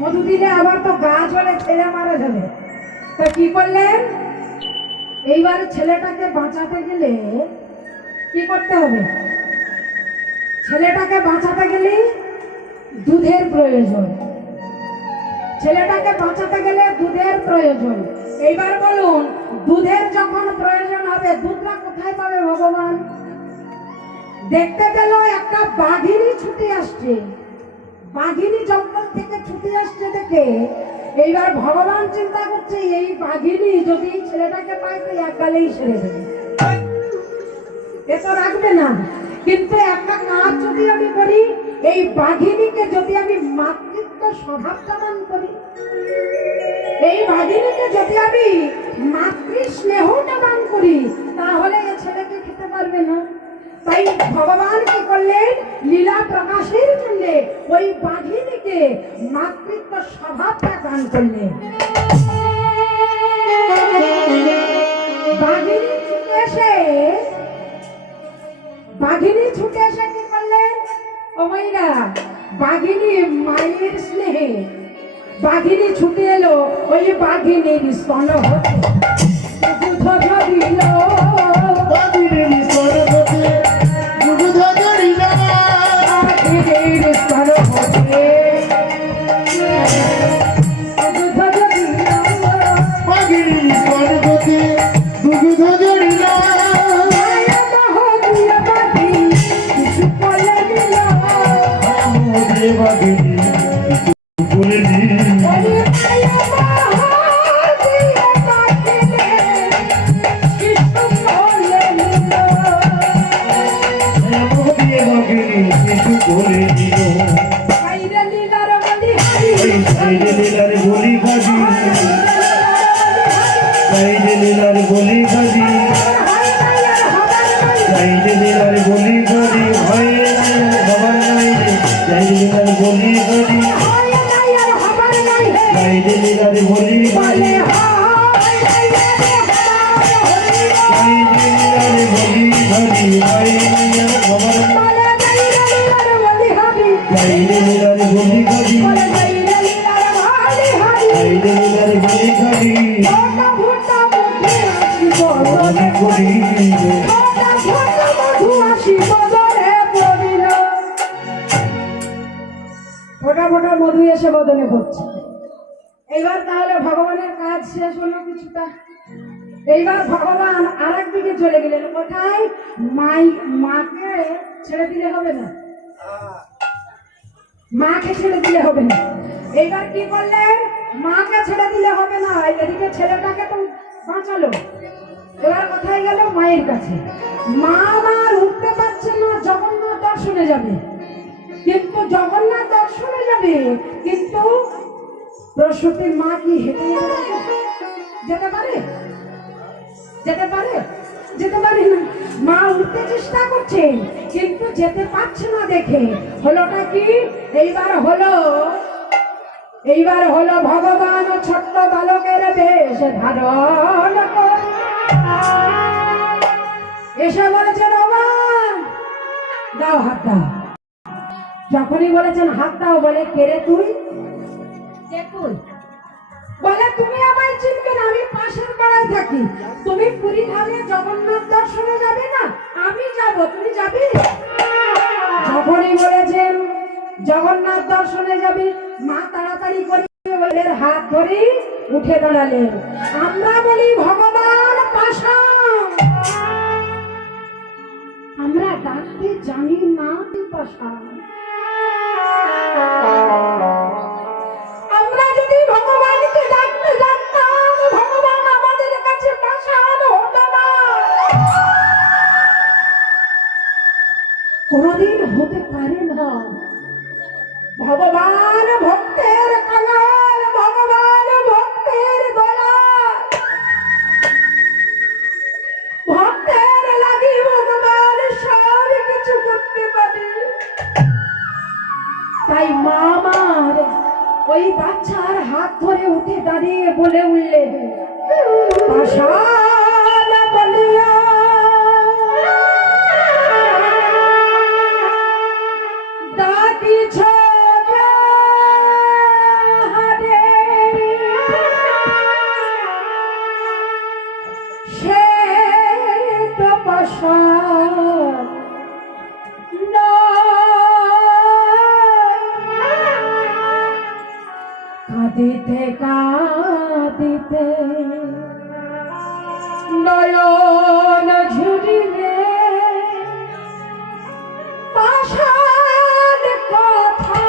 মধু দিলে আবার তো গাছ হলে ছেলে মারা যাবে। তো কি করলেন, এইবার ছেলেটাকে বাঁচাতে গেলে কি করতে হবে? ছেলেটাকে বাঁচাতে গেলে দুধের প্রয়োজন। ছেলেটাকে বাঁচাতে গেলে দুধের প্রয়োজন। এইবার বলুন, দুধের যখন প্রয়োজন হবে, দুধটা কোথায় পাবে ভগবান? দেখতে পেল একটা বাঘিনী ছুটে আসছে। বাঘিনী জঙ্গল থেকে ছুটে আসছে দেখে এইবার ভগবান চিন্তা করছে, এই বাঘিনী যদি ছেলেটাকে পায় তো এক গালেই সেরে দেবে, এ তো রাখবে না। কিন্তু একটা কাজ যদি আমি করি, এই বাঘিনীকে যদি আমি মাতৃত্ব স্বভাবটা দান করি, এই বাঘিনীকে যদি আমি মাতৃ স্নেহটা দান করি, তাহলে এ ছেলেকে খেতে পারবে না। তাই ভগবান কি করলেন, লীলা প্রকাশের জন্য ওই বাঘিনীকে মাতৃত্ব স্বভাবটা দান করলেন। বাঘিনী ছুটে এসে কি করলেন, ও মাইরা বাঘিনী মায়ের স্নেহে বাঘিনী ছুটে এলো ওই বাঘিনীর স্তন হতে দুধ ঝরিল, বাঘিনীর স্তন হতে দুধ ঝরিল, বাঘিনীর স্তন হতে দুধ ঝরিল, বাঘিনীর স্তন হতে দুধ ঝরিল। ফোটা ফোটা মধু এসে বদনে পড়ছে। এইবার তাহলে ভগবানের কাজ শেষ হলো কিছুটা। এইবার ভগবান আরেক দিকে চলে গেলেন। কোথায়? মাকে ছেড়ে দিলে হবে না, মাকে ছেড়ে দিলে হবে না। এইবার কি করলেন, মাকে ছেড়ে দিলে হবে না, এদিকে ছেলেটাকে তো বাঁচালো। এবার কোথায় গেল? মায়ের কাছে। মা আর উঠতে পারছে না, জগন্নাথ দর্শনে যাবে। কিন্তু জগন্নাথ দর্শনে যাবে, কিন্তু প্রসূতি মা কি হেঁটে যেতে পারে? যেতে পারে? যেতে পারে না। মা উঠতে চেষ্টা করছেন, কিন্তু যেতে পারছে না। দেখে হলোটা কি? এইবার হলো ভগবান ছোট্ট বালকের বেশ ধারণ করে এসে বলেছেন, ভগবান দাও, হাত দাও। যখনই বলেছেন হাত দাও, বলে কে রে তুই? কে তুই? বলে তুমি আমায় চিনবে না, আমি পাশের পাড়ায় থাকি। তুমি পুরী ধামে জগন্নাথ দর্শনে যাবে না? আমি যাব, তুমি যাবি? যখনই বলেছেন জগন্নাথ দর্শনে যাবি, মা তাড়াতাড়ি করে ওদের হাত ধরে উঠে দাঁড়ালেন। আমরা বলি ভগবান পাষাণ, আমরা ডাকতে জানি না পাষাণ। আমরা যদি ভগবানকে ডাকতে জানতাম, ভগবান আমাদের কাছে পাষাণ হতো না, কোনদিন হতে পারে না। ভগবান ভক্তের কাঙাল, ভগবান ভক্তের দয়াল, ভক্তের লাগি ভগবান সব কিছু করতে পারে। তাই মা আমার ওই বাচ্চার হাত ধরে উঠে দাঁড়িয়ে বলে উঠলেন, পাষাণ বলিয়া ডাকিছ কাঁদিতে কাঁদিতে নয়ন ঝুরিবে পাষাণ কথা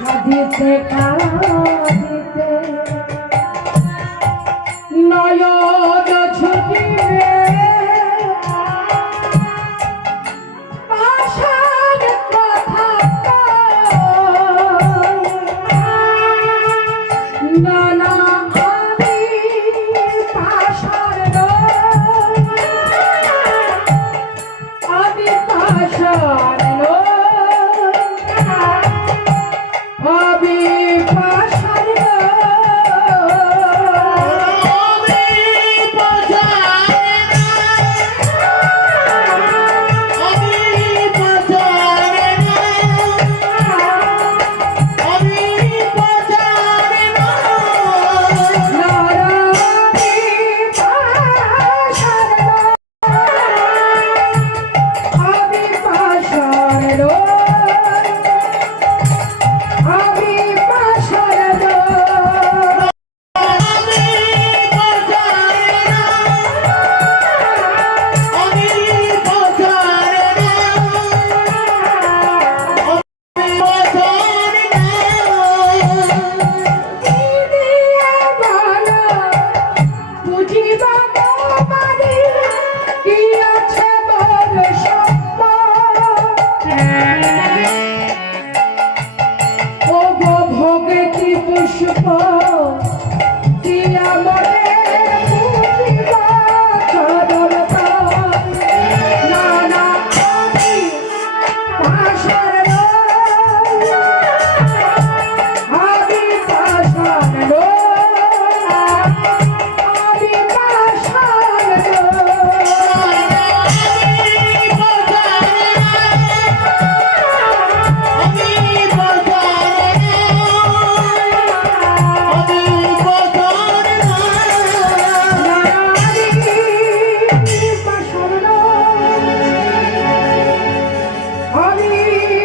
কাঁদিতে কাঁদিতে নয়ন ঝুঁকিবে পাষাণ কথা নানা আমি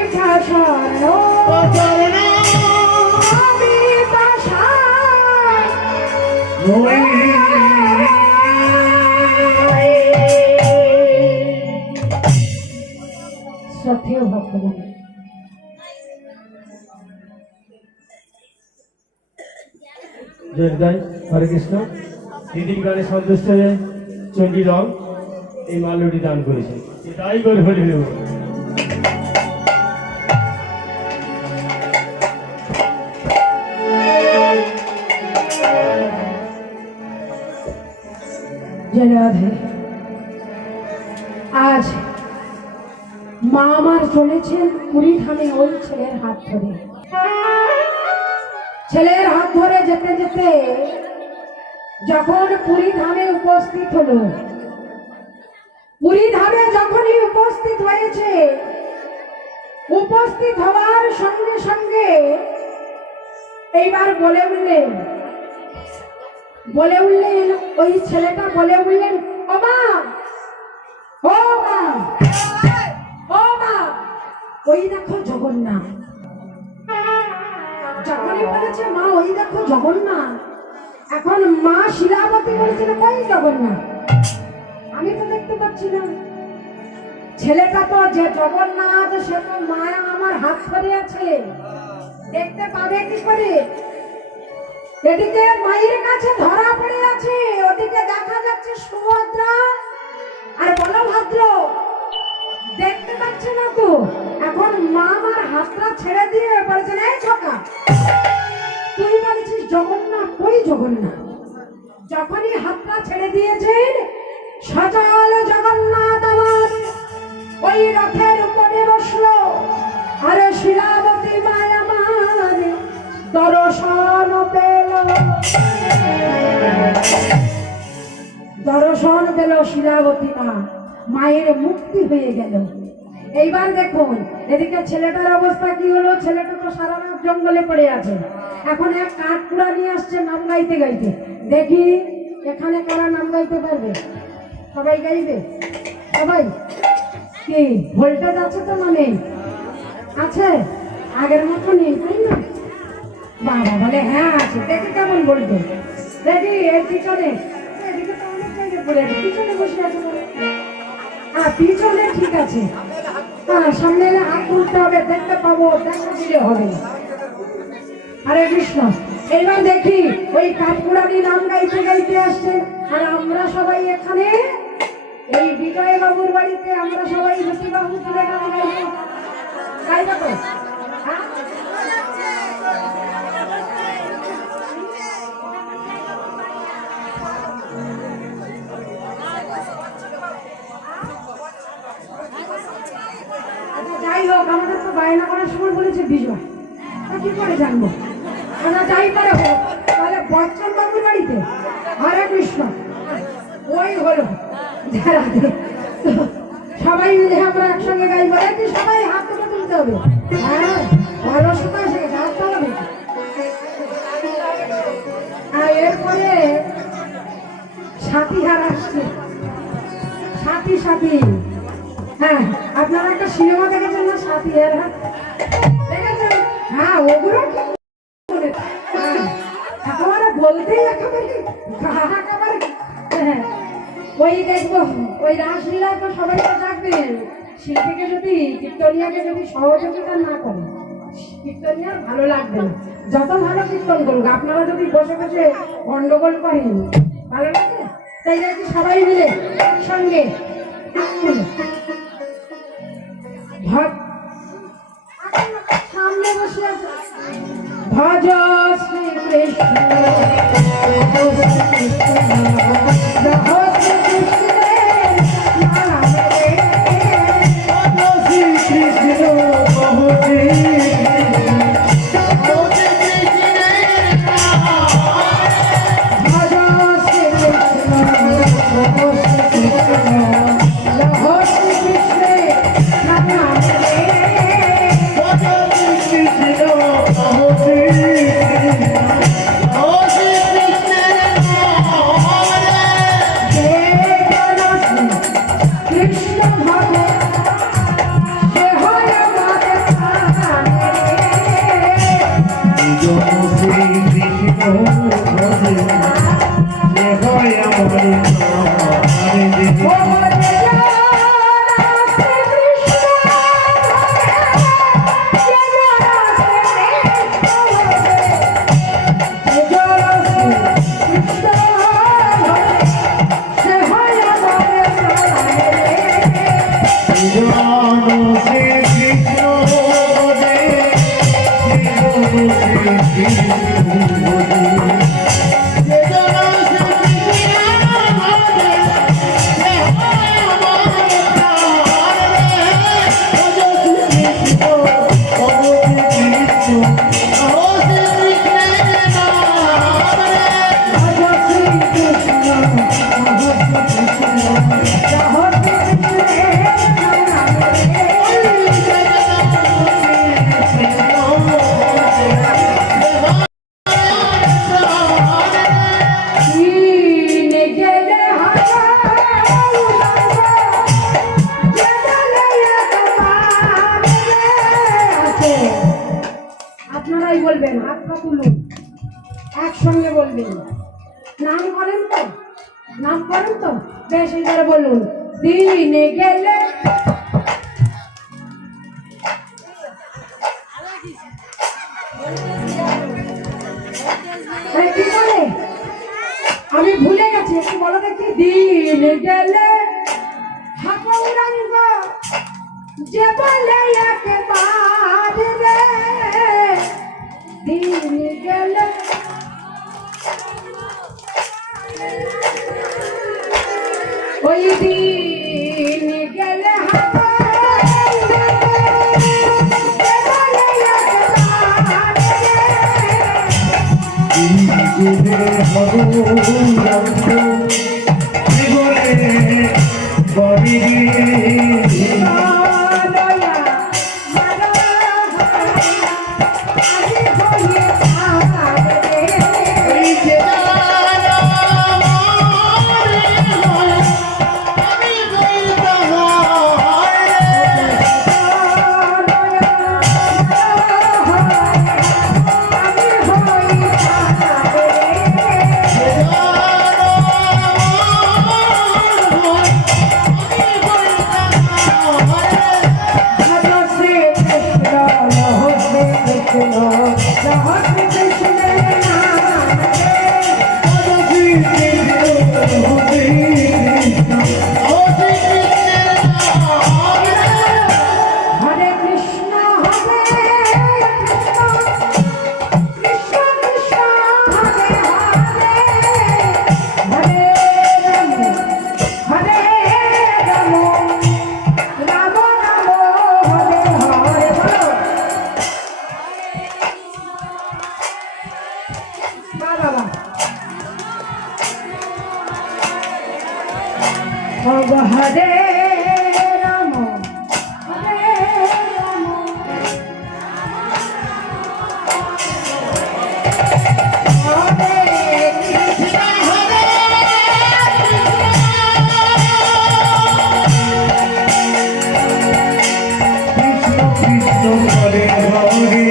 পাষাণ আমি পাষাণ শ্রদ্ধেয় ভক্তগণ, জয় হরে কৃষ্ণ। দিদির গানে সন্তুষ্ট হয়ে চণ্ডী রং এই মাল্যটি দান করেছে। তাই করে হরি নেব। জয় রাধে। আজ মা আমার চলেছেন পুরী ধামে ওই ছেলের হাত ধরে। ছেলের হাত ধরে যেতে যেতে যখন পুরী ধামে উপস্থিত হলো, পুরী ধামে যখনই উপস্থিত হয়েছে, উপস্থিত হওয়ার সঙ্গে সঙ্গে এইবার বলে উঠলেন ওই ছেলেটা বলে উঠলেন, ও মা, ও মা, ও মা, ওই দেখো জগন্নাথ। যখনই বলেছে মা ওই দেখো জগন্নাথ, এখন মা শিলাবতী বলছিল ওই জগন্নাথ, আমি তো দেখতে পাচ্ছি না। ছেলেটা তো যে জগন্নাথ সে তো মায়া আমার হাত ধরে আছে, দেখতে পাবে কি করে? এদিকে মায়ের কাছে ধরা পড়ে আছে, ওদিকে দেখা যাচ্ছে সুভদ্রা আর বলভদ্র, দেখতে পাচ্ছে না তো। এখন মা আমার হাতটা ছেড়ে দিয়ে বলছেন, এই ছোকা তুই বলছিস জগন্নাথ। যখনই হাতটা ছেড়ে দিয়েছেন, সচল জগন্নাথ আমার ওই রথের উপরে বসলো। আরে শিলাবতী মায় আমার দর্শন পেল, দর্শন পেল শিলাবতী মা, মায়ের মুক্তি হয়ে গেল। এইবার দেখুন এদিকে ছেলেটার অবস্থা কি হলো। ছেলেটা তো সারা রাত জঙ্গলে পড়ে আছে। এখন এক কাঠকুড়া নিয়ে আসছে নাম গাইতে গাইতে। দেখি এখানে কারা নাম গাইতে পারবে? সবাই গাইবে? সবাই কি ভোল্টেজ আছে তো? না নেই? আছে, আগের মতো নেই তাই না? বাবা বলে হ্যাঁ আছে। দেখি কেমন বলবে। দেখি এর পিছনে, এদিকে তো অনেক জায়গায় পড়ে আছে, পিছনে বসে আছে বলে। হ্যাঁ পিছনে ঠিক আছে। হ্যাঁ সামনে এলে হাত তুলতে হবে, দেখতে পাবো, দেখা দিলে হবে। হরে কৃষ্ণ। এইবার দেখি ওই কাঠকুড়ানি নাম গাইতে গাইতে আসছে। আর আমরা সবাই এখানে এই বিজয় বাবুর বাড়িতে আমরা সবাই জ্যোতি বাবু তুলে গান গাইবো। গাইবো তো? হ্যাঁ? যাই হোক, আমাদের তো বায়না করার সময় বলেছে বিজয়, তা কি করে জানবো? আমরা যাই পারে হোক, তাহলে বচ্চন বাবুর বাড়িতে। হরে কৃষ্ণ। ওই হলো সবাই মিলে আমরা একসঙ্গে গাইবো। একটু সবাই হাত তুলে তুলতে হবে। হ্যাঁ ভালো সময় এসে গেছে, হাত তোলা হবে। আর এরপরে সাথী হার আসছে। সাথী সাথী, হ্যাঁ আপনারা একটা সিনেমা দেখেছেন না সাথী হার? দেখেছেন? হ্যাঁ ওগুলো একেবারে বলতেই একেবারে হ্যাঁ ওই দেখবো। ওই রাসলীলা তো সবাই তো থাকবেন। শিল্পীকে যদি, কীর্তনিয়াকে যদি সহযোগিতা না করে, কীর্তনিয়ার ভালো লাগবে না। যত ভালো কীর্তন করুক, আপনারা যদি বসে বসে গন্ডগোল করেন ভালো লাগে? তাই দেখি সবাই মিলে একসঙ্গে সামনে বসে আছে। ভজ শ্রী কৃষ্ণ বলবেন, হাতটা তুলুন, একসঙ্গে বলবেন। নাম করেন তো? নাম করেন তো? বেশ, এবারে বলুন। দিনে গেলে কি বলে? আমি ভুলে গেছি, একটু বলো দেখি। দিনে গেলে হাকৌরাঙ্গ যে বলে একেবারে রে, দিনে গেলে ওই দিন গেলে হরে রাম হরে রাম হরে কৃষ্ণ হরে কৃষ্ণ কৃষ্ণ হরে হরে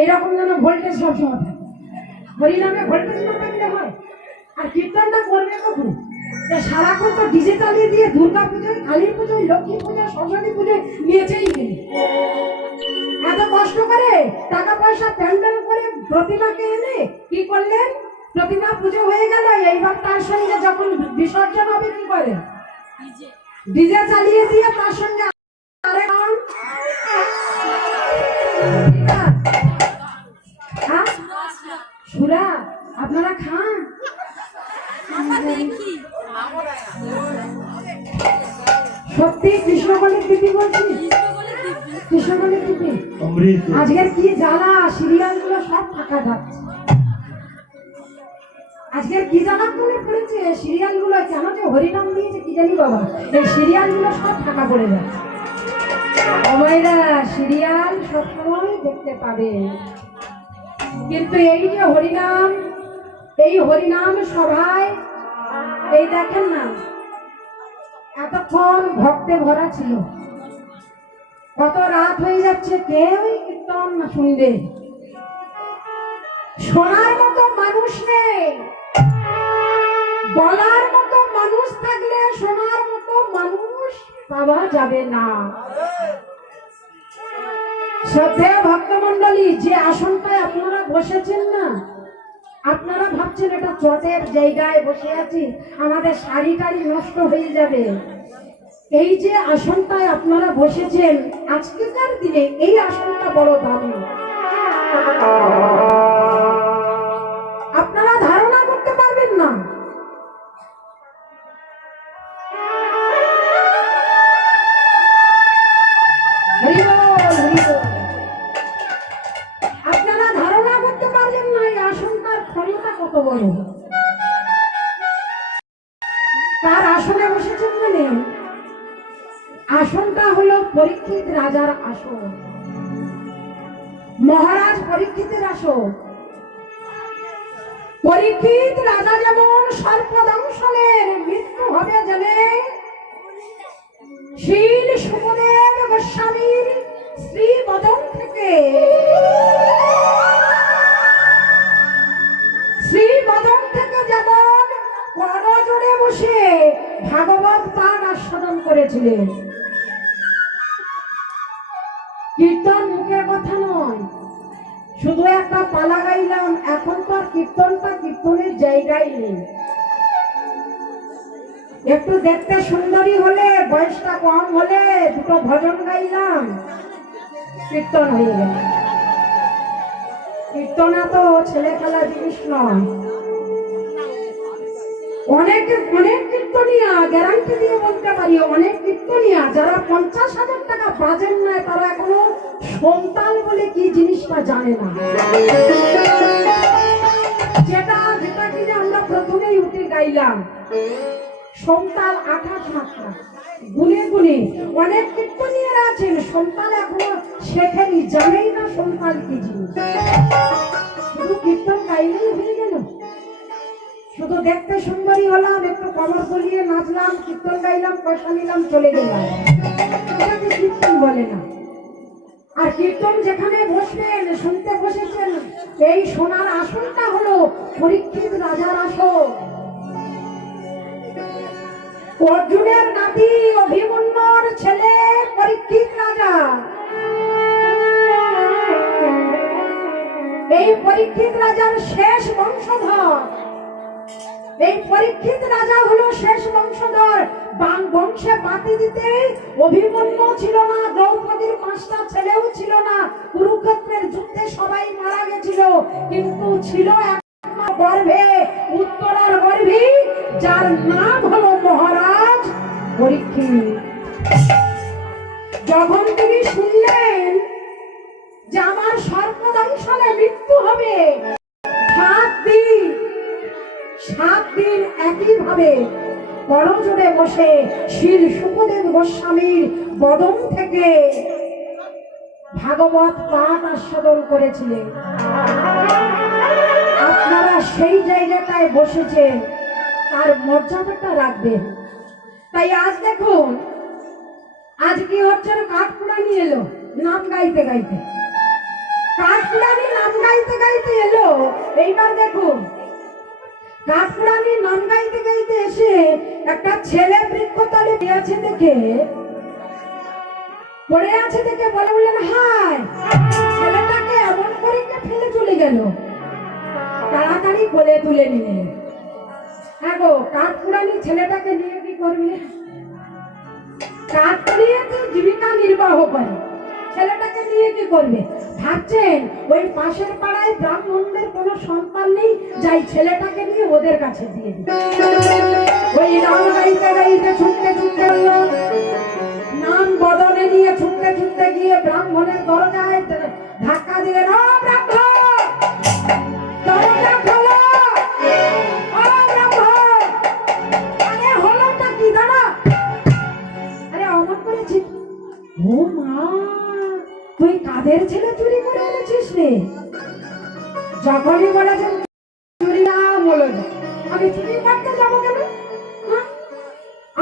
এইরকম যেন ভোল্টেজ সবসময় থাকে। হরিনামে ভোল্টেজ না থাকলে হয়? আর কীর্তনটা করবে কখন? সারাক্ষণ তো ডিজে চালিয়ে দিয়ে দুর্গা পুজোয়, কালী পুজোয়, লক্ষ্মী পুজোয়, সরস্বতী পুজোয় নিয়েছেই গেলে এত কষ্ট করে টাকা পয়সা প্যান্ডেল করে প্রতিমাকে এনে কি করলেন? প্রতিমা পুজো হয়ে গেল, এইবার তার সঙ্গে যখন বিসর্জন হবে কি করে? ডিজে চালিয়ে দিয়ে তার সঙ্গে সুরা আপনারা খান। সত্যি কৃষ্ণকলির দিদি বলছি, কৃষ্ণকলির দিদি আজকের কি জ্বালা, সিরিয়াল গুলো সব ফাঁকা যাচ্ছে। আজকের কি জ্বালা মনে পড়েছে, সিরিয়াল গুলো কেন যে হরিনাম দিয়েছে কি জানি বাবা, এই সিরিয়াল গুলো সব ফাঁকা পড়ে যাচ্ছে। আমায়রা সিরিয়াল সবসময় দেখতে পাবে, কিন্তু এই যে হরিনাম, এই হরিনাম সভায় এই দেখেন না এতক্ষণ ভক্তে ভরা ছিল, কত রাত হয়ে যাচ্ছে, কেউই কীর্তন শুনবে, শোনার মতো মানুষ নেই, বলার মতো মানুষ থাকলে শোনার মতো মানুষ পাওয়া যাবে না। শ্রদ্ধেয় ভক্তমন্ডলী, যে আসনটায় আপনারা বসেছেন না, আপনারা ভাবছেন এটা চটের জায়গায় বসে আছি, আমাদের শাড়ি টাড়ি নষ্ট হয়ে যাবে। এই যে আসনটায় আপনারা বসেছেন আজকের দিনে, এই আসনটা বড় দামি। আপনারা ধারণা করতে পারবেন না। আসনটা হলো পরীক্ষিত রাজার আসন, মহারাজ পরীক্ষিতের আসন। পরীক্ষিত রাজা যেমন সর্পদংশনের মৃত্যু হবে জেনে শীল সুখদেব গোস্বামীর স্ত্রী বদন থেকে যেমন করজোড়ে বসে ভাগবত পাঠ আস্বাদন করেছিলেন। কীর্তন মুখের কথা নয়, শুধু একটা পালা গাইলাম, এখন তো আর কীর্তনের জায়গায় নেই। একটু দেখতে সুন্দরী হলে, বয়সটা কম হলে দুটো ভজন গাইলাম, কীর্তন হয়ে গেল। কীর্তন তো ছেলে খেলা জিনিস নয়। অনেক কীর্তনিয়া, গ্যারান্টি দিয়ে বলতে পারি, অনেক কীর্তনিয়া যারা 50,000 টাকা বাজেন না, তারা এখনো সন্তান বলে কি জিনিসটা জানে না। যেটা কিনে আমরা প্রথমেই উঠে গাইলাম, সন্তান 28 মাত্রা গুনে গুনে। অনেক কীর্তনিয়ারা আছেন সন্তান এখনো শেখেনি, জানেই না সন্তান কি জিনিস। শুধু কীর্তন গাইলেই হয়ে গেল, শুধু দেখতে সুন্দরী হলাম, একটু কমর বলিয়ে নাচলাম, কীর্তন গাইলাম, পয়সা নিলাম, চলে গেলাম, এটাকে কীর্তন বলে না। আর কীর্তন যেখানে বসবেন, শুনতে বসেছেন, এই সোনার আসনটা হলো পরীক্ষিত রাজার আসন। অর্জুনের নাতি অভিমন্যুর ছেলে পরীক্ষিত রাজা। এই পরীক্ষিত রাজার শেষ বংশধর। এই পরীক্ষিত রাজা হলো শেষ বংশধর। বংশে বাতি দিতে অভিমন্যু ছিল না, দ্রৌপদীর 5টা ছেলেও ছিল না, কুরুক্ষেত্রের যুদ্ধে সবাই মারা গেছিল, কিন্তু ছিল গর্ভে, উত্তরার গর্ভে, যার নাম হলো মহারাজ পরীক্ষিত। যখন তিনি শুনলেন যে আমার সর্পদংশনে মৃত্যু হবে, 7 দিন একইভাবে করজোড়ে বসে শ্রী সুখদেব গোস্বামীর বদন থেকে ভাগবত পাঠ আস্বাদন করেছিলেন। আপনারা সেই জায়গাটায় বসেছেন, তার মর্যাদাটা রাখবেন। তাই আজ দেখুন, আজ কি হচ্ছে, কাঠপুরানি এলো নাম গাইতে গাইতে, কাঠপুরানি নাম গাইতে গাইতে এলো। এইবার দেখুন, কাঠপুরানি নাম গাইতে গাইতে এসে একটা ছেলে বৃক্ষতলে পড়ে আছে দেখে বললেন, হায়, ছেলেটাকে এমন করে ফেলে চলে গেল। তাড়াতাড়ি কোলে তুলে নিলেন। হ্যাঁ গো, কাঠপুরানি ছেলেটাকে নিয়ে কি করবে? কাঠ পুড়িয়ে জীবিকা নির্বাহ করে, ছেলেটাকে নিয়ে কি করবে? ভাবছেন ওই পাশের পাড়ায় ব্রাহ্মণদের কোনো সন্তান নেই, যাই ছেলেটাকে নিয়ে ওদের কাছে দিয়ে দিই। ওই নাম গাইতে গাইতে ছুটতে ছুটতে নাম বদলে নিয়ে ছুটতে ছুটতে গিয়ে ব্রাহ্মণের দরজায় ধাক্কা দিলেন। ও ব্রাহ্মণ, দরজা খোলো! ও ব্রাহ্মণ! আরে হলোটা কি দাঁড়া? আরে অমন করেছি। ও মা, তুই কাদের ছেলে চুরি করে এনেছিস রে? যখনই বলেছেন চুরি না বলো, আমি চুরি করতে যাবো কেন?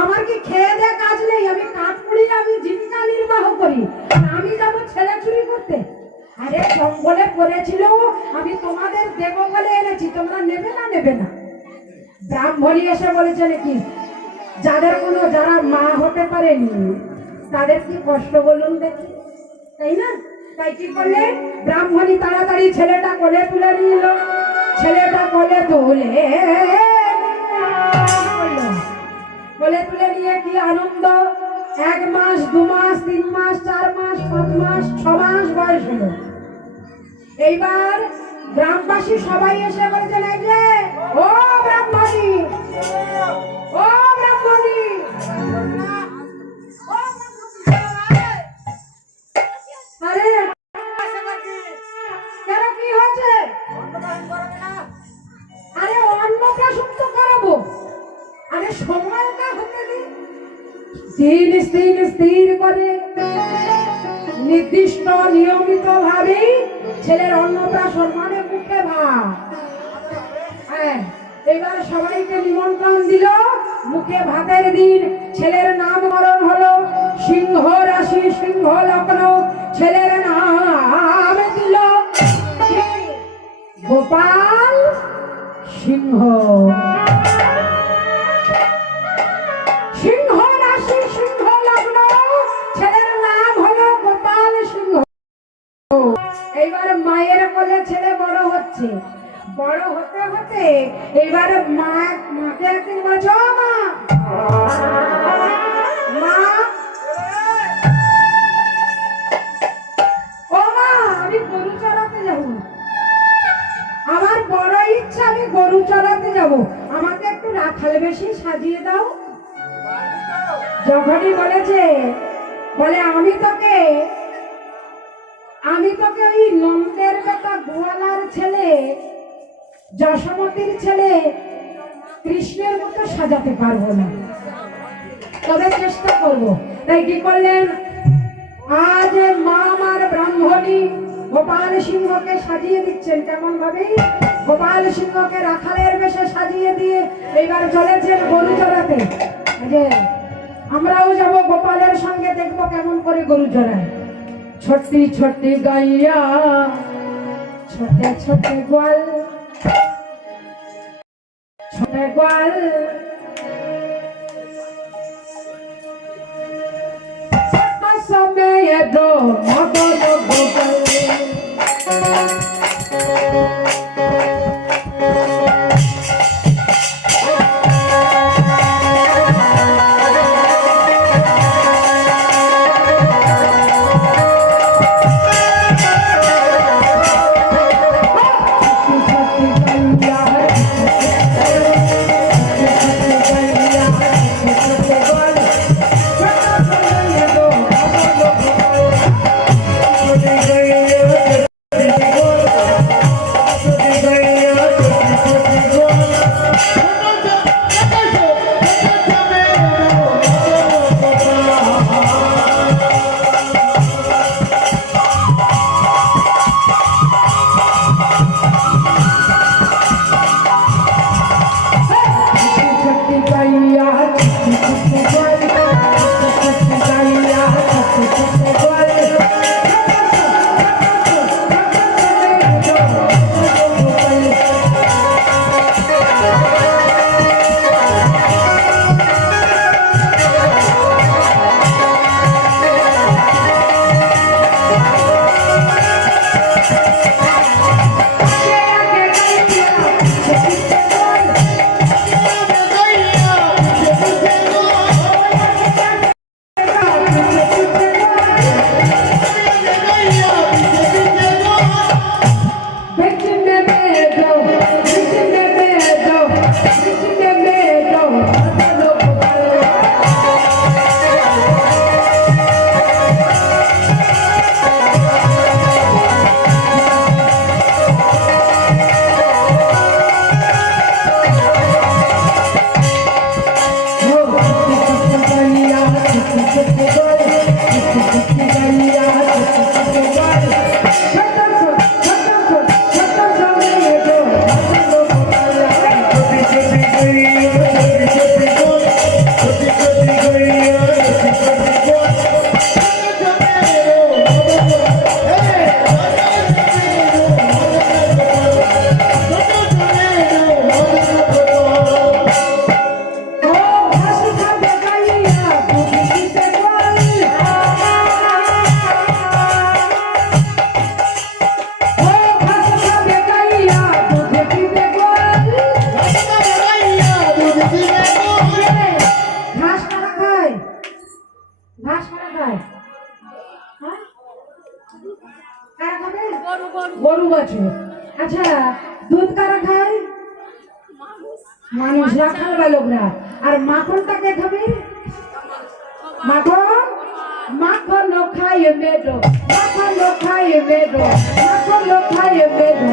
আমার কি খেয়ে দেয় কাজ নেই? আমি কাঠ পুড়ি, আমি জীবিকা নির্বাহ করি, আমি যাবো ছেলে চুরি করতে? আরে জঙ্গলে পড়েছিল, আমি তোমাদের দেব বলে এনেছি, তোমরা নেবে না? নেবে না? ব্রাহ্মণী এসে বলেছে নাকি, যারা মা হতে পারেনি তাদের কি কষ্ট বলুন দেখি, তাই না? তাই কি করলে ব্রাহ্মণী তাড়াতাড়ি ছেলেটা কোলে তুলে নিল। ছেলেটা কোলে তুলে নিয়ে কি আনন্দ! 1 মাস, 2 মাস, 3 মাস, 4 মাস, 5 মাস, 6 মাস বয়স হলো। এইবার গ্রামবাসী সবাই এসে বলছেন, এই যে ও ব্রাহ্মণী, ও ব্রাহ্মণী, আরে কেন, কি হয়েছে? আরে অন্নপ্রাশন তো করাবো, আরে সময়টা হতে দিন। দিন স্থির করে নির্দিষ্ট নিয়মিত ভাবে ছেলের অন্নপ্রাশন মানে মুখে ভাত। হ্যাঁ, এবার সবাইকে নিমন্ত্রণ দিল, মুখে ভাতের দিন। ছেলের নামকরণ হলো সিংহ রাশি, সিংহ লগ্ন। ছেলের নাম দিল গোপাল সিংহ। সিংহ রাশি, সিংহ লগ্ন, ছেলের নাম হলো গোপাল সিংহ। এইবার মায়ের কোলে ছেলে বড় হচ্ছে। বড় হতে হতে এবারে মাকে একদিন বলছো, মা মা ও মা, আমি গরু চড়াতে যাব। আমার বড় ইচ্ছা, আমি গরু চড়াতে যাব, আমাকে একটু রাখাল বেশি সাজিয়ে দাও। যখনই বলেছে, বলে আমি তোকে ওই নন্দের বেটা গোয়ালার ছেলে, যশোমতির ছেলে কৃষ্ণের মতো সাজাতে পারবো না, তবে চেষ্টা করব। তাই কি করলেন, আজ মা আমার ব্রাহ্মণী গোপাল সিংহকে সাজিয়ে দিচ্ছেন। কেমন ভাবে? গোপাল সিংহকে রাখালের বেশে সাজিয়ে দিয়ে এইবার চলেছেন গরু চড়াতে। যে আমরাও যাব গোপালের সঙ্গে, দেখবো কেমন করে গরু চড়ায়। ছোট্টি ছোট্টি গাইয়া, ছোটে ছোটে গোয়াল, ছোটে গোয়াল, সময় দো মদন গোপাল। গরু আছে। আচ্ছা, দুধ কারা খায়? মানুষ, রাখাল বালকরা। আর মাখনটাকে খাবে? মাখন, মাখন খায় মেডো, মাখন খায় মেডো, মাখন খায় মেডো।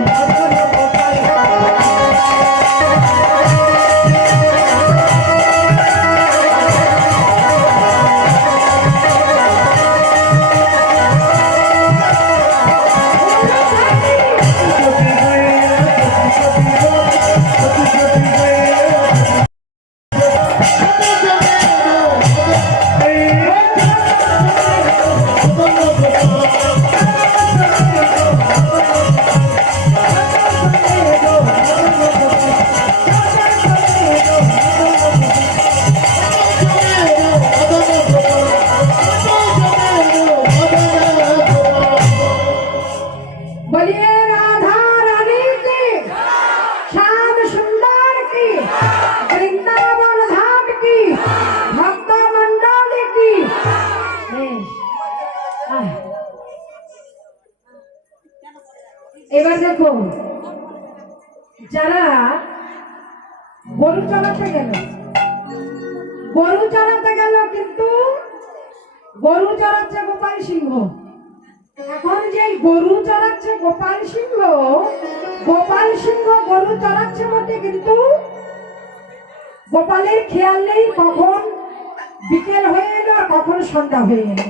দেখো, যারা গরু চড়াতে গেল, কিন্তু গরু চড়াচ্ছে গোপাল সিংহ। এখন যে গরু চড়াচ্ছে গোপাল সিংহ গরু চড়াচ্ছে বটে, কিন্তু গোপালের খেয়াল নেই কখন বিকেল হয়ে এলো আর কখন সন্ধ্যা হয়ে এলো।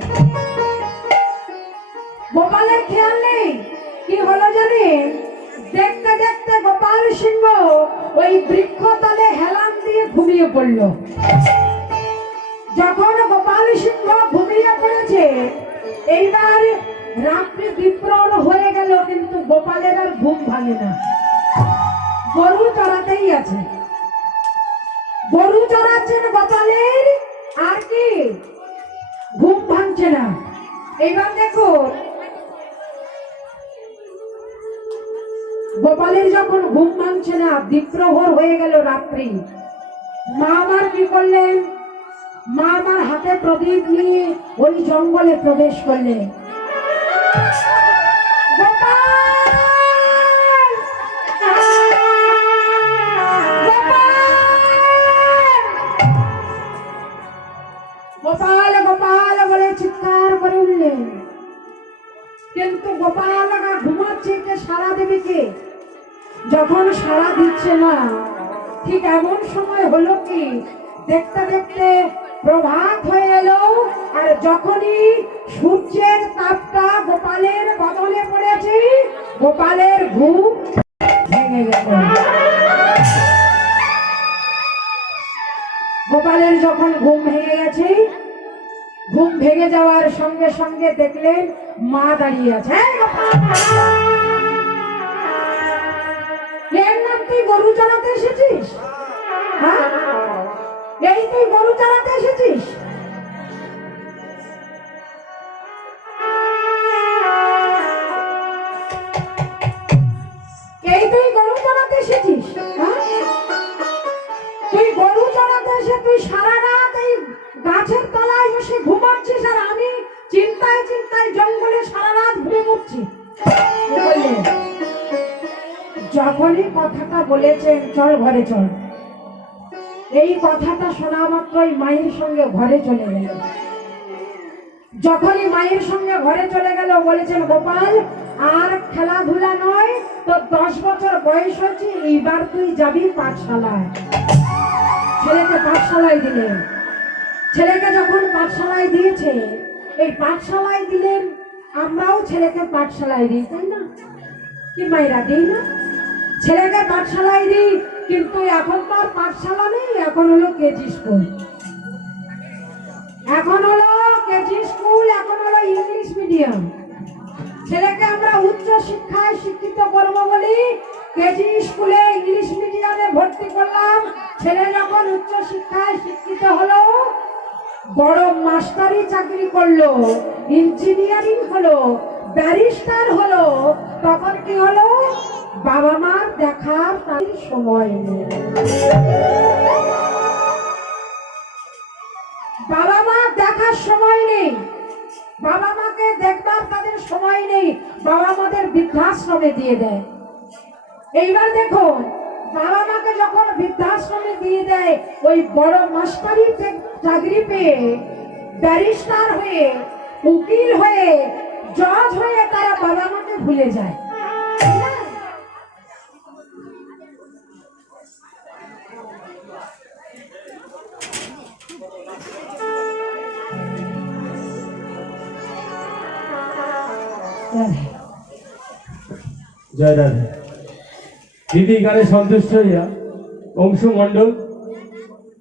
গোপালের খেয়াল নেই কি হলো জানেন? দেখতে দেখতে গোপাল সিংহ ওই বৃক্ষতলে হেলান দিয়ে ঘুমিয়ে পড়ল। যখন গোপাল সিংহ ঘুমিয়ে পড়েছে, এইবার রাত্রি বিপ্রর হয়ে গেল, কিন্তু গোপালের আর ঘুম ভাঙে না। গরু চড়াতেই আছে, গরু চড়াচ্ছেন গোপালের, আর কি ঘুম ভাঙছে না। এইবার দেখো, গোপালের যখন ঘুম ভাঙছে না, বিপ্রহর হয়ে গেল রাত্রি, মা আমার কি করলেন? মা আমার হাতে প্রদীপ নিয়ে ওই জঙ্গলে প্রবেশ করলেন। গোপাল গোপাল বলে চিৎকার করে উঠলেন, কিন্তু গোপাল ঘুমাচ্ছে, কে সাড়া দেবে কে? যখন সাড়া দিচ্ছে না, ঠিক এমন সময় হলো কি, দেখতে দেখতে প্রভাত হয়ে এলো, আর যখনই সূর্যের তাপটা গোপালের বদলে পড়েছে, গোপালের ঘুম ভেঙে গেল। গোপালের যখন ঘুম ভেঙে গেছে, ঘুম ভেঙে যাওয়ার সঙ্গে সঙ্গে দেখলেন মা দাঁড়িয়ে আছে। এর নাম তুই গরু চড়াতে এসেছিস? হ্যাঁ, এই তুই গরু চড়াতে এসেছিস? এই তুই গরু চড়াতে এসেছিস? হ্যাঁ, তুই গরু চড়াতে এসে তুই সারা রাত এই গাছের তলায় বসে ঘুমাচ্ছিস, আর আমি চিন্তায় চিন্তায় জঙ্গলে সারা রাত ঘুরে মরছি। যখনই কথাটা বলেছেন চল ঘরে চল, এই কথাটা শোনা মাত্রই মায়ের সঙ্গে ঘরে চলে গেল। যখনই মায়ের সঙ্গে ঘরে চলে গেল, বলেছেন গোপাল আর খেলাধুলা নয়, তো 10 বছর বয়স হচ্ছে, এইবার তুই যাবি পাঠশালায়। ছেলেকে পাঠশালায় দিলেন। ছেলেকে যখন পাঠশালায় দিয়েছে, এই পাঠশালায় দিলেন, আমরাও ছেলেকে পাঠশালায় দিই, তাই না? কি মায়েরা দিই না? ছেলেকে পাঠশালায় দিই, কিন্তু এখন তো আর পাঠশালা নেই, এখন হলো কেজি স্কুল। এখন হলো কেজি স্কুল, এখন হলো ইংলিশ মিডিয়াম। ছেলেকে আমরা উচ্চ শিক্ষায় শিক্ষিত করব বলি কেজি স্কুলে ইংলিশ মিডিয়ামে ভর্তি করলাম। ছেলে যখন উচ্চ শিক্ষায় শিক্ষিত হলো, বড় মাস্টারি চাকরি করলো, ইঞ্জিনিয়ারিং হলো, ব্যারিস্টার হলো, তখন কি হলো? বাবা মার দেখার তার সময় নেই। বাবা মা দেখার সময় নেই, বাবা মাকে দেখবার তাদের সময় নেই, বাবা মাদের বৃদ্ধাশ্রমে দিয়ে দেয়। এইবার দেখো, বাবা মাকে যখন বৃদ্ধাশ্রমে দিয়ে দেয়, ওই বড় মাস্টারি চাকরি পেয়ে, ব্যারিস্টার হয়ে, উকিল হয়ে, জজ হয়ে তারা বাবা মাকে ভুলে যায়। জয় রাধে। দিদি গানে সন্তুষ্ট হইয়া অংশু মণ্ডল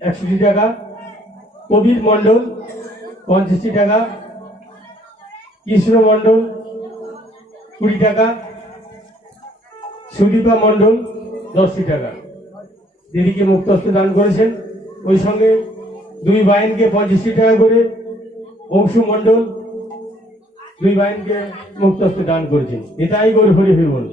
61 টাকা, কবির মণ্ডল 85 টাকা, কৃষ্ণ মণ্ডল 20 টাকা, সুদীপা মণ্ডল 10 টাকা দিদিকে মুক্তস্ত দান করেছেন। ওই সঙ্গে 2 বাহিনীকে 85 টাকা করে অংশু মণ্ডল 2 বাহিনীকে মুক্তস্ত দান করেছেন। এটাই গৌর হরি হরি বল।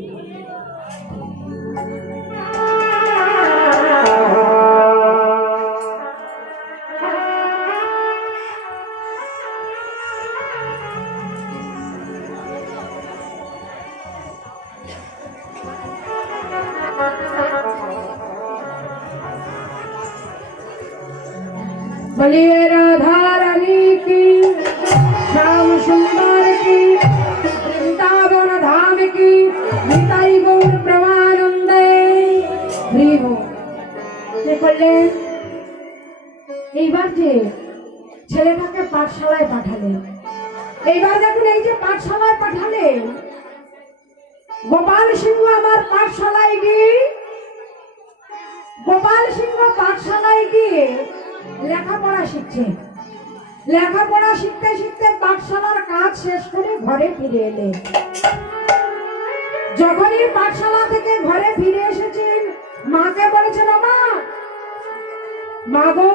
বলিয়ে রাধা রানী কি, শ্যাম সুন্দর কি, বৃন্দাবন ধাম কি, নিতাই গৌর প্রেমানন্দে। কে করলেন? এইবার যে ছেলেটাকে পাঠশালায় পাঠালেন, এইবার দেখুন এই যে পাঠশালায় পাঠালেন, গোপাল সিংহ আমার পাঠশালায় গিয়ে, গোপাল সিংহ পাঠশালায় গিয়ে লেখাপড়া শিখছে। লেখাপড়া শিখতে শিখতে পাঠশালার কাজ শেষ করে ঘরে ফিরে এলেন। যখনই পাঠশালা থেকে ঘরে ফিরে এসেছেন, মাকে বলেছেন, মা গো,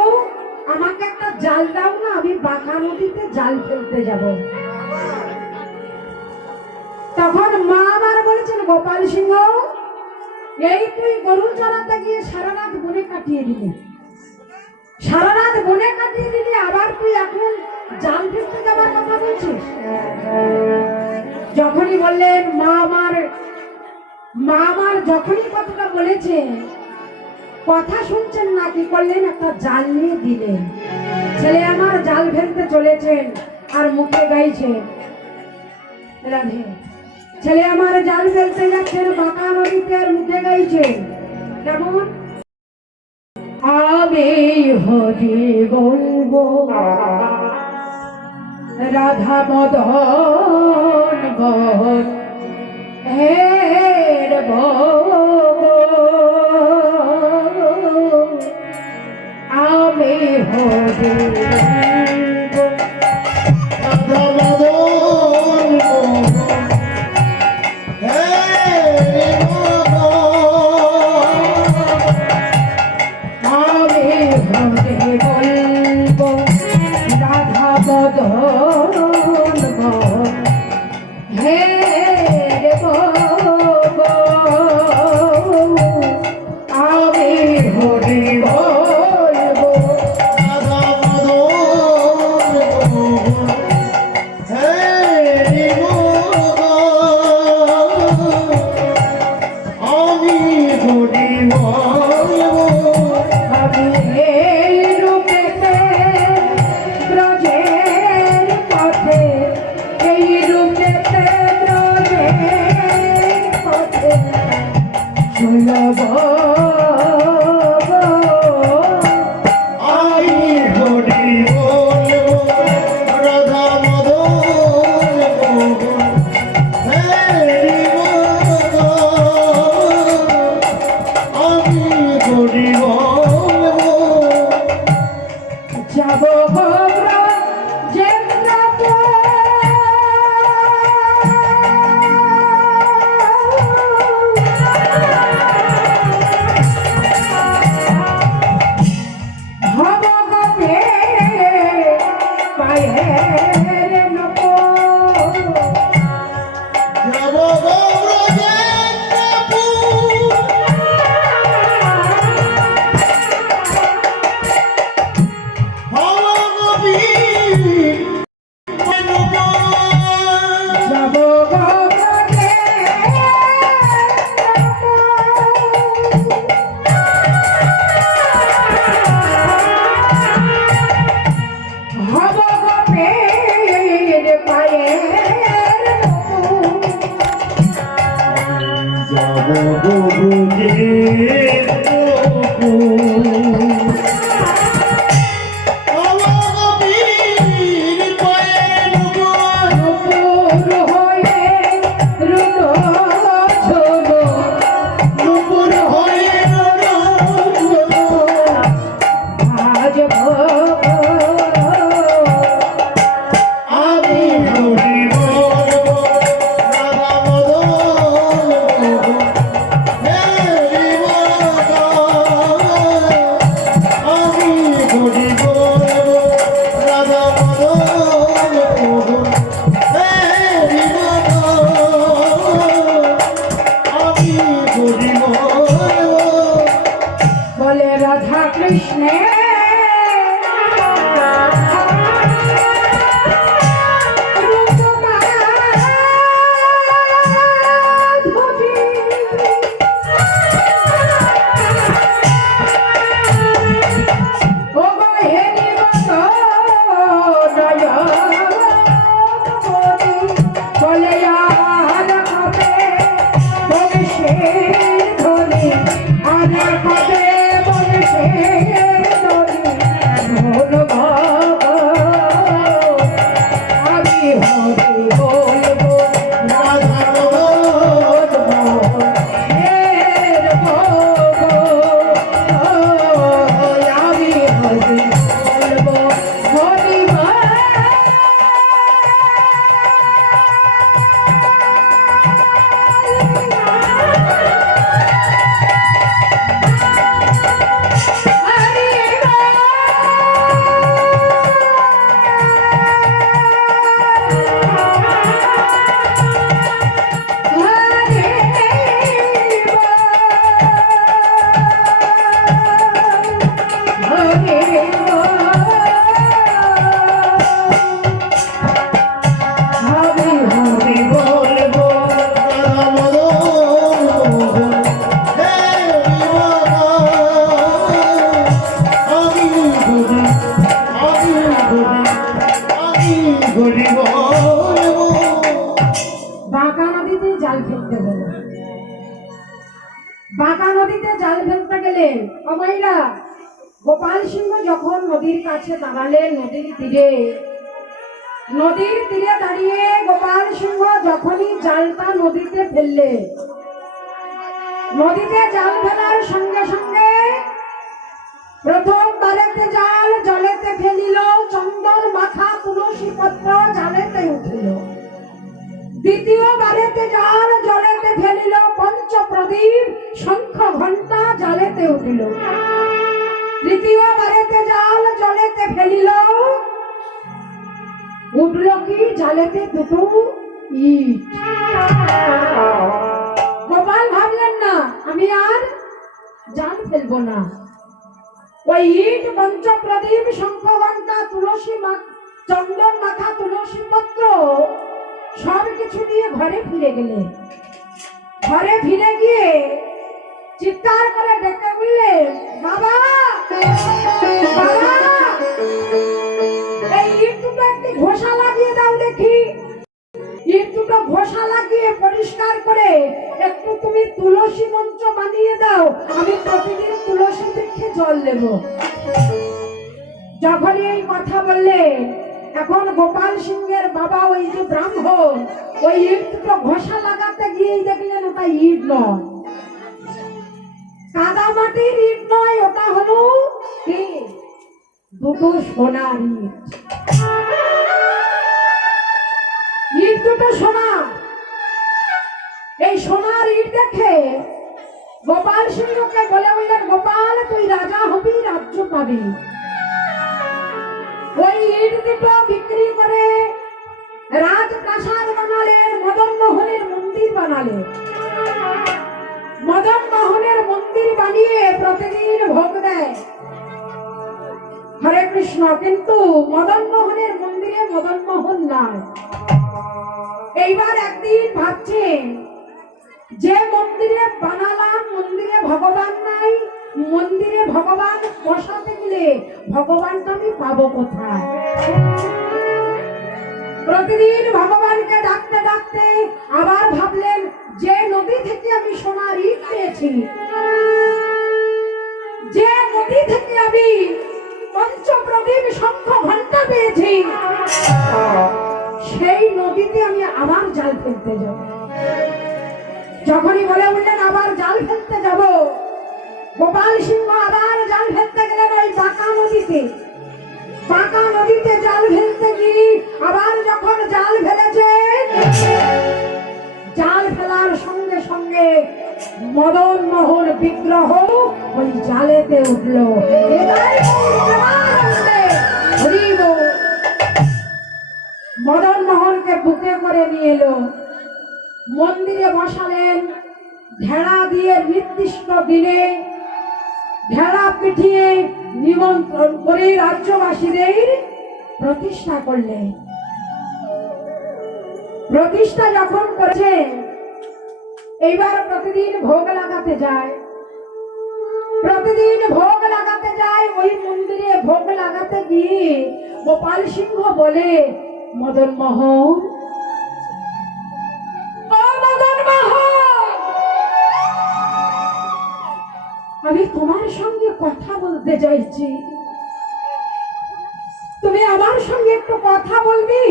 আমাকে একটা জাল দাও না, আমি বাঁকা নদীতে জাল ফেলতে যাব। তখন মা আবার বলেছেন, গোপাল সিংহ, এই তুই গরু চড়াতে গিয়ে সারা রাত বনে কাটিয়ে দিলি, সারা রাত বনে কাটিয়ে দিলি, আবার তুই এখন জাল ফেলতে যাবার কথা বলছিস? যখনই বললেন মা আমার যখনই কথাটা বলেছে, কথা শুনছেন না, কি করলেন? একটা জাল নিয়ে দিলেন। ছেলে আমার জাল ফেলতে চলেছেন আর মুখে গাইছেন রাধে। ছেলে আমার জাল ফেলতে যাচ্ছেন বাঁকা নদীতে আর মুখে গাইছেন কেমন? আমি হরি বলবো রাধা মদন বন হে আমি হরি হরি বল বাঁকা নদীতে জাল ফেলতে গেল। বাঁকা নদীতে জাল ফেলতে গেলেন অমাইরা। গোপাল সিংহ যখন নদীর কাছে দাঁড়ালেন, নদীর তীরে দাঁড়িয়ে গোপাল সিংহ যখনই জালটা নদীতে ফেললে, নদীতে জাল ফেলার সঙ্গে সঙ্গে প্রথম বারেতে জাল জলেতে ফেলিল, চন্দন মাখা তুলসী পত্র জালেতে উঠিল। দ্বিতীয় বারেতে জাল জলেতে ফেলিল, পঞ্চ প্রদীপ শঙ্খ ঘণ্টা জালেতে উঠিল। তৃতীয় বারেতে জাল জলেতে ফেলিল, উঠল কি জালেতে দুটো ইট। গোপাল ভাবলেন না আমি আর জাল ফেলবো না। ওই ইট, পঞ্চ প্রদীপ, শঙ্খ ঘণ্টা, চন্দন মাখা তুলসী পত্র সব কিছু নিয়ে ঘরে ফিরে গেলেন। ঘরে ফিরে গিয়ে চিৎকার করে ডেকে বললেন, বাবা বাবা, এই ইট দুটো একটি ঘষা লাগিয়ে দাও দেখি। ইট দুটো ঘষা লাগিয়ে পরিষ্কার করে একটু তুমি তুলসী মঞ্চ বানিয়ে দাও, আমি প্রতিদিন তুলসী বৃক্ষে জল দেব। যখনই এই কথা বললেন, এখন গোপাল সিংহের বাবা ওই যে ব্রাহ্মণ, ওই ইট দুটো ঘষা লাগাতে গিয়ে দেখলেন ওটা ইট নয়, কাদা মাটির ইট নয়, ওটা হলো কি দুটো সোনার ইট। ইট দুটো সোনা। এই সোনার ইট দেখে গোপাল সিংহকে বলে বললেন, গোপাল তুই রাজা হবি, রাজ্য পাবি। ওই ইট দুটো বিক্রি করে রাজপ্রাসাদ বানালেন, মদন মোহনের মন্দির বানালেন। মদন মোহনের মন্দির বানিয়ে প্রতিদিন ভোগ দেয় হরে কৃষ্ণ, কিন্তু মদন মোহনের মন্দিরে মদন মোহন নাই। এইবার একদিন ভাবছেন যে মন্দিরে বানালাম, মন্দিরে ভগবান নাই, মন্দিরে ভগবান বসাতে গেলে ভগবানটা আমি পাবো কোথায়? প্রতিদিন ভগবানকে ডাকতে ডাকতে আবার ভাবলেন, যে নদী থেকে আমি সোনার ইট পেয়েছি, যে নদী থেকে আমি পঞ্চ প্রদীপ শঙ্খ ঘণ্টা পেয়েছি, সেই নদীতে আমি আবার জাল ফেলতে যাব। যখনই বলে উঠলেন আবার জাল ফেলতে যাব, গোপাল সিংহ আবার জাল ফেলতে গেলেন ওই বাঁকা নদীতে। বাঁকা নদীতে জাল ফেলতে গিয়ে আবার যখন জাল ফেলেছে, জাল ফেলার সঙ্গে সঙ্গে মদন মোহন বিগ্রহ ওই জালেতে উঠল। মদন মোহনকে বুকে করে নিয়ে এলো, মন্দিরে বসালেন। ভেড়া দিয়ে নির্দিষ্ট দিনে ভেড়া পিঠিয়ে নিমন্ত্রণ করে রাজ্যবাসীদের প্রতিষ্ঠা করলেন। প্রতিষ্ঠা যখন করেছে, এইবার প্রতিদিন ভোগ লাগাতে যায়। প্রতিদিন ভোগ লাগাতে যায়, ওই মন্দিরে ভোগ লাগাতে গিয়ে গোপাল সিংহ বলে, মদন মোহন, ও মদন মোহন, আমি তোমার সঙ্গে কথা বলতে চাইছি, তুমি আমার সঙ্গে একটু কথা বলবি?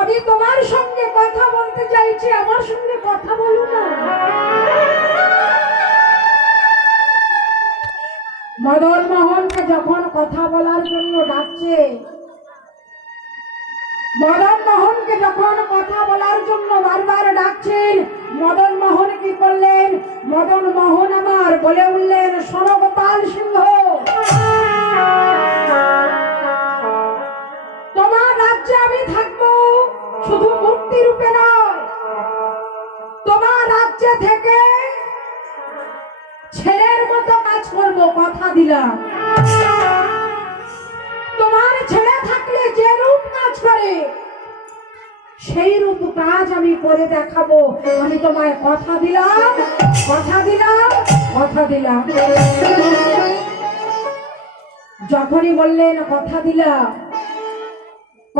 আমি তোমার সঙ্গে কথা বলতে চাইছি, আমার সঙ্গে কথা বলো না। মদন মোহনকে যখন কথা বলার জন্য ডাকছে, মদন মোহনকে যখন কথা বলার জন্য বারবার ডাকছেন, মদন মোহন কি করলেন? মদন মোহন আমার বলে উঠলেন, শোনো গোপাল সিংহ, তোমার রাজ্যে আমি থাকবো, শুধু মূর্তি রূপে নয়, তোমার রাজ্যে থেকে ছেলের মতো কাজ করবো, কথা দিলাম। তোমার ছেলে থাকলে যে রূপ কাজ করে, সেই রূপ কাজ আমি করে দেখাবো। আমি তোমায় কথা দিলাম, কথা দিলাম, কথা দিলাম। যখনই বললেন কথা দিলাম,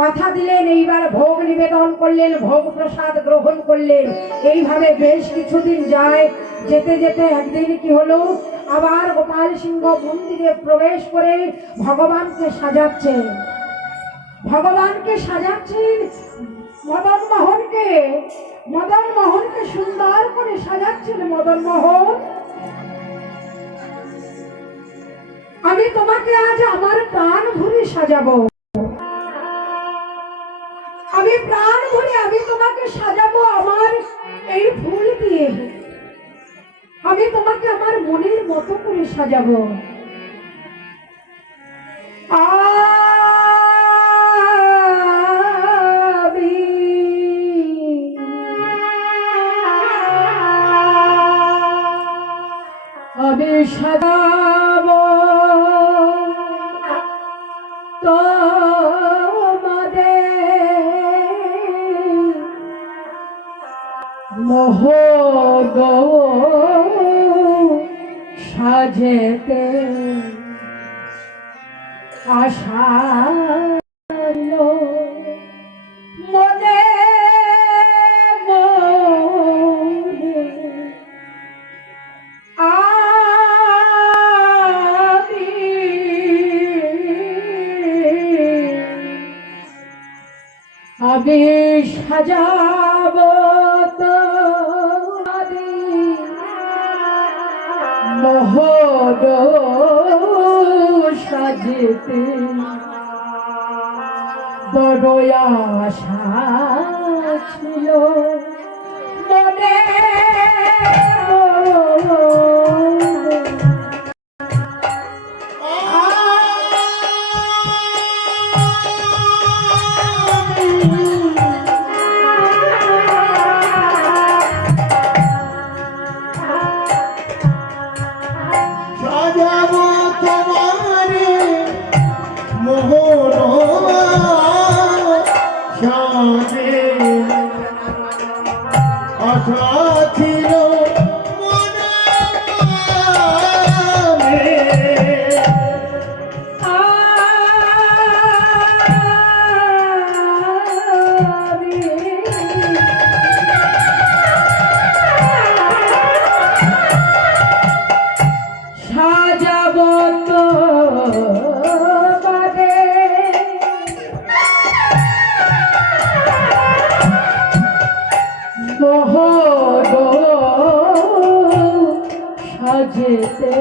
কথা দিলেন, এইবার ভোগ নিবেদন করলেন, ভোগ প্রসাদ গ্রহণ করলেন। এইভাবে বেশ কিছুদিন যায়। যেতে যেতে একদিন কি হলো, আবার গোপাল সিংহ মন্দিরে প্রবেশ করে ভগবানকে সাজাচ্ছেন। ভগবানকে সাজাচ্ছেন, মদন মোহনকে সুন্দর করে সাজাচ্ছেন। মদন মোহন, আমি তোমাকে আজ আমার প্রাণ ভরে সাজাবো, আমি প্রাণ ভরে আমি তোমাকে সাজাবো আমার এই ফুল দিয়ে। আমি তোমাকে আমার মনের মতো করে সাজাবো। আমি সাজাবো তোমাদের মোহগ সাজেতে আশা মনে মনে আমি সাজাব মোহগ সাজেতে বড় আশা ছিল মনে সাজাবো তোমারে মোহন সাজে আশা ছিল মনে সাজাব মোহগ সাজেতে